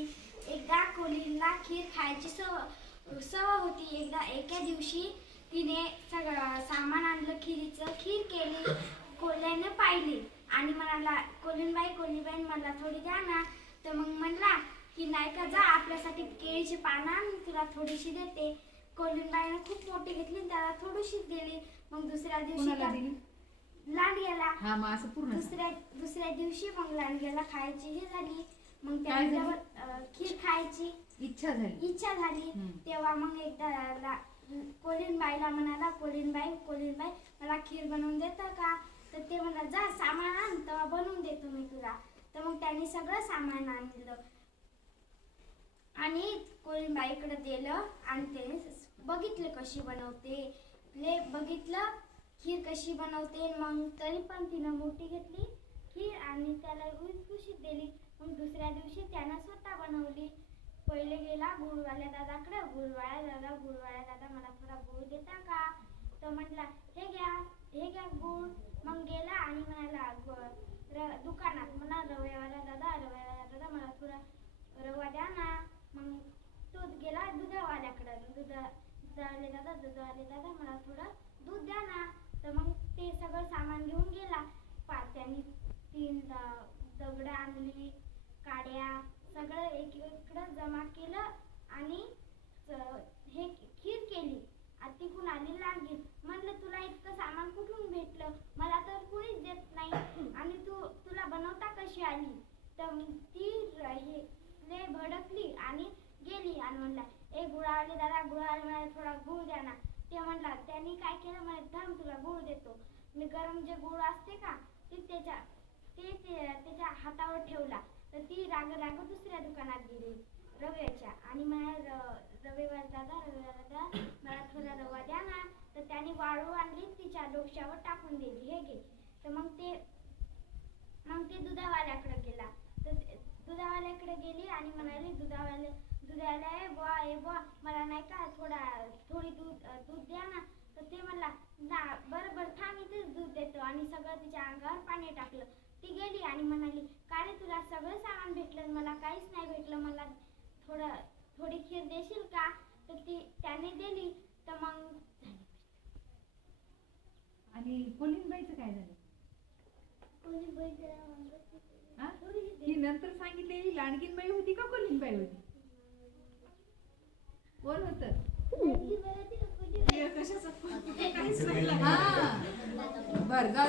होती. एकदा कोलीला खीर खायची सव सवय होती. एकदा एका दिवशी तिने सगळं सामान आणलं खिरीचं. खीर केली कोल्याने पाहिली. आणि म्हणाला कोलीनबाई कोलीबाई मला थोडी द्या ना. तर मग म्हणला की नाही का जा आपल्यासाठी केळीची पानं आण, तुला थोडीशी देते. कोलीनबाईनं खूप मोठी घेतली त्याला थोडीशीच दिली. मग दुसऱ्या दिवशी असं पूर्ण दुसऱ्या दुसऱ्या दिवशी मग लांडग्याला खायची ही झाली. मग काय झाली? त्याच्यावर अं, खीर खायची. इच्छा झाली. इच्छा झाली. हम्म. तेव्हा मग एकदा ला- कोलीन बाईला म्हणाला कोलीन बाई कोलीन बाई मला खीर बनवून देतं का? तर ते म्हणा जा सामान आण तेव्हा बनवून देतो मी तुला. तर मग त्यांनी सगळं सामान आणलं. आणि कोलीन बाईकडे दिलं आणि त्याने बघितलं कशी बनवते. ले बघितलं खीर कशी बनवते. मग तरी पण तिनं मोठी घेतली. खीर आणि त्याला खुशीत दिली. मग दुसऱ्या दिवशी त्यानं स्वतः बनवली. पहिले गेला गुळवाल्या दादाकडे. गुळवाळ्या दादा गुळवाळ्या दादा मला थोडा गुळ देता का? तर म्हटला हे घ्या हे घ्या गुळ मग गेला आणि म्हणाला ग- र- दुकानात म्हणा रव्यावाला दादा रव्यावाला दादा मला थोडा रवा द्या ना. मग तो गेला दुधावाल्याकडं. दूध दुधावाले दादा दुधावाले दादा मला थोडं दूध द्या ना. तर मग ते सगळं सामान घेऊन गेला. पा त्यांनी तीन दगड दगडं आणली काड्या सगळं एकीकडं जमा केलं आणि च- हे खीर केली. आणि तिकून आली लांडगी म्हणलं तुला इतकं सामान कुठून भेटलं? मला तर कुणीच देत नाही. आणि तू तुला बनवता कशी आली? तर ती हे भडकली आणि गेली आणि म्हणला ए गुळावले दादा गुळावले मला थोडा गुळ द्या ना. ते म्हणला त्यांनी काय केलं? म्हणे धर्म तुला गुळ देतो. मी गरम जे गुळ असते का ते त्याच्या ते ते- त्याच्या हातावर ठेवला. तर ती राग राग दुसऱ्या दुकानात गेली. रव्याच्या. आणि मला र- रविवार दादा रविवार दादा मला थोडा रवा द्या ना. तर त्याने वाळू आणली तिच्या डोक्यावर टाकून दिली. हे घे. तर मग ते मग ते दुधावाल्याकडे गेला. तर दुधावाल्याकडे गेली आणि म्हणाली दुधावाले दुधाला ए बुवा ए बुवा मला नाही का थोडा थोडी दूध दूध द्या ना. तर ते म्हणला ना बरं बरं थांब इथेच दूध देतो. आणि सगळं तिच्या अंगावर पाणी टाकलं. ती गेली आणि म्हणाली का रे तुला सगळं सामान भेटलं आणि मला काहीच नाही भेटलं? मला थोडं थोडी खीर देशील का? तर ती त्याने दिली. तर मग आणि कोलिनबाईचं काय झालं? हा? ही नंतर सांगितलेली लाडकीनबाई होती का कोलिनबाई होती? कोण होत. कशाचं? हा. बर जाऊ